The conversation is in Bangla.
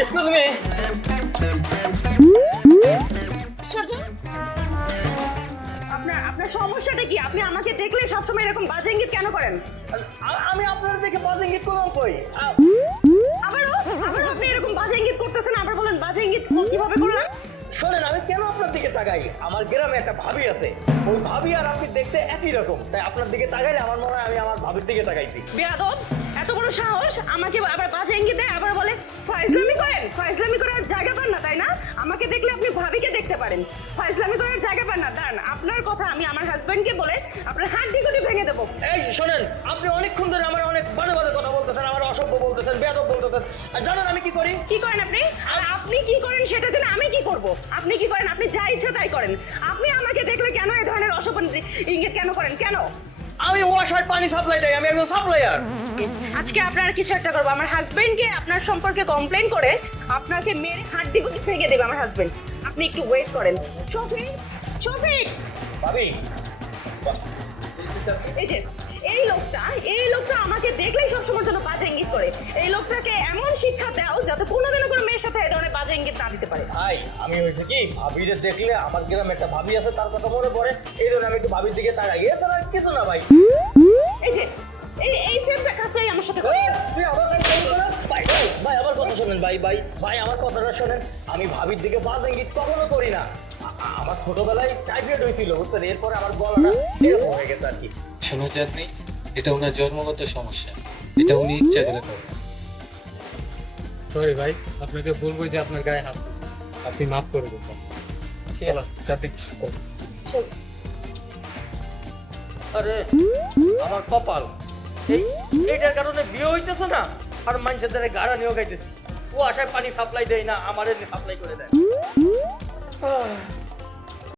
Excuse me. আপনার সমস্যাটা কি? আপনি আমাকে দেখলে সবসময় এরকম বাজে ইঙ্গিত কেন করেন? আমি আপনার দেখে বাজে ইঙ্গিত করলাম কই? আবারও আপনি এরকম বাজে ইঙ্গিত করতেছেন, আবার বলেন বাজে ইঙ্গিত কিভাবে করলেন? শোনেন, আমি কেন আপনার দিকে তাকাই? আমার গ্রামে একটা ভাবি আছে, ওই ভাবি আর আপনি দেখতে একই রকম, তাই আপনার দিকে তাকাইলে আমার মনে হয় আমি আমার ভাবির দিকে তাকাইছি। বেয়াদব, এত বড় সাহস আমাকে আবার বাজে ইঙ্গিত দেয়, আবার বলে ফাইজলামি করেন। ফাইজলামি করার জায়গা পান না, তাই না? আমাকে দেখলে আপনি ভাবিকে দেখতে পারেন, ফাইজলামি করার জায়গা পান না। দাঁড়ান, আপনার কথা আমি আমার হাজবেন্ডকে বলে আপনার হাড্ডিগুলি ভেঙে দেবো। এই শোনেন, আপনি অনেকক্ষণ ধরে আমার অনেক বাজে বাজে কথা বলতেছেন, আমার অসভ্য বলতেছেন, বেয়াদব বলতেছেন। আর জানেন আমি কি করি? কি করেন আপনি? আর আপনি কি করেন সেটা জেনে আমি কি করব? আপনি কি করেন? আপনি যা ইচ্ছা তাই করেন। আপনি আমাকে দেখলে কেন এই ধরনের অশোভন ইঙ্গিত কেন করেন? কেন? আমি ওয়াশার পানি সাপ্লাই দেই, আমি একজন সাপ্লায়ার। আজকে আপনার কিছু একটা করবো। আমার হাজবেন্ডকে আপনার সম্পর্কে কমপ্লেন করে আপনাকে মেরে হাড্ডিগুলি ভেঙে দেবে আমার হাজবেন্ড। আপনি একটু ওয়েট করেন। শফিক, শফিক, ভাবি, এই লোকটা আমাকে দেখলেই সবসময় জন্য বাজে ইঙ্গিত করে। এই লোকটাকে এমন শিক্ষা দাও যাতে কোনোদিনও কোনো মেয়ের সাথে এই ধরনের বাজে ইঙ্গিত না দিতে পারে। ভাই আমি হয়েছে কি, ভাবিরে দেখলে আমার গ্রামে একটা ভাবি আছে, তার কথা মনে পড়ে, এই জন্য আমি একটু ভাবির দিকে তাকাই। এছাড়া কিছু না ভাই। এই যে এই সেম কাজটাই আমার সাথে করে। তুই আমার কাছে কেন করিস? ভাই ভাই আমার কথা শোনেন, ভাই আমার কথাটা শোনেন। আমি ভাবির দিকে বাজে ইঙ্গিত কখনো করি না। আমার ছোটবেলায় টাইফয়েড হয়েছিল, বুঝছেন? এরপরে আমার গলাটা এরকম হয়ে গেছে আর কি। শোনো চাঁদনি, এটা ওনার জন্মগত সমস্যা, এটা উনি ইচ্ছা করে করেন। সরি ভাই, আপনাকে বলবো যে আপনার গায়ে হাত দিয়েছে। আপনি মাফ করে দেবেন। চলো চাঁদনি। আরে আমার কপাল, এইটার কারণে বিয়ে হইতেছে না, আর মানুষের দ্বারা গাড়া নিয়েও গাইতেছি। ও আশায় পানি সাপ্লাই দেয় না, আমারে সাপ্লাই করে দেয়।